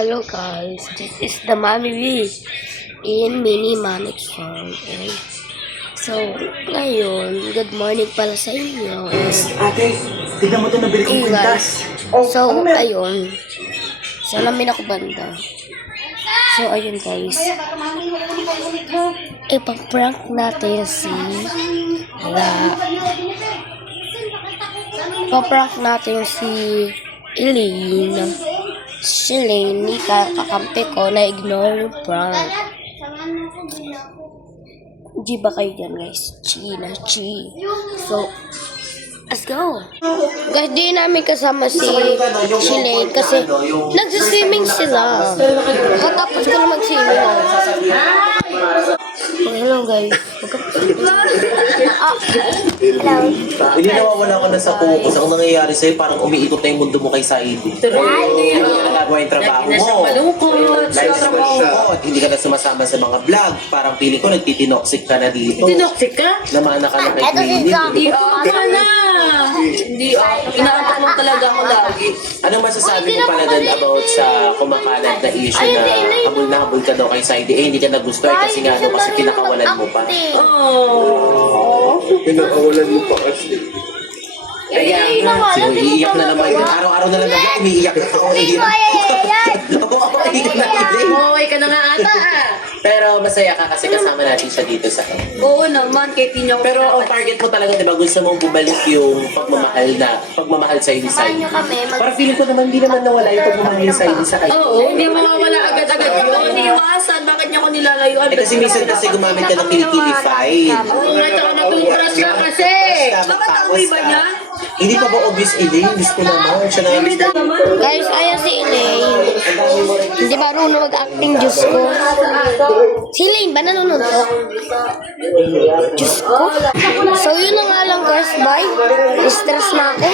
Hello guys, this is the Mommy V in Mini Manix Farm. And so, ngayon, good morning pala sa inyo. Ate, tignan mo ito, nabili kong kwintas. So, ayun. Sa namin ako banda. So, ayun guys. Ipaprank natin si Ipaprank natin si Elaine. Si Elaine, kakampi ko na ignore yung prank. G ba kayo dyan guys? Chi na chi. So, let's go. Guys, di namin kasama si Elaine kasi nagsiswimming sila. Katapos ko na mag-swimming. Hello guys. Hello. Hindi nawawala ka na sa focus. Ang nangyayari sa'yo, parang umiikot na yung mundo mo kay Saidi. Hindi ka na nagagawa yung trabaho mo. Hindi ka na sumasama sa mga vlog. Parang pili ko, nagtitinoxic ka na dito. Tinoxic ka? Namana ka na kay Queenie. Hindi ka na. Hindi inaantok mo talaga ako lagi. Anong masasabi mo pala dun about sa kumakalat na issue na habol ka daw kay Saidi? Hindi ka nagustuhan kasi nga kasi pinakawalan mo pa. Oh. Pinakawalan mo pa kasi. Kaya iiyak na naman yun. Araw-araw na lang naman umiiyak na ako. Mawaway ka na nga ata Pero masaya ka kasi kasama natin siya dito sa Oo naman, kahit hindi ako. Pero ang target mo talaga, di ba, gusto mong bumalik yung pagmamahal sa'yo ni Saidi. Para feeling ko naman, hindi naman nawala yung pagmamahal ni Saidi sa kanya. Oo, hindi mawawala agad-agad yun. Iwasan, bakit niya ako nilalayuan? Kasi minsan kasi gumamit ka ng kilikilify. Oo nga, tsaka natutras ka kasi. Bakit amoy ba niya? Hindi pa ba obvious Elaine? Miss ko naman. Siya na miss ko. Guys, ayan si Elaine. Hindi marunong mag-acting, Diyos ko. Si Elaine ba nanununtok? Diyos ko. So, yun na nga lang guys, bye. Stress na ako.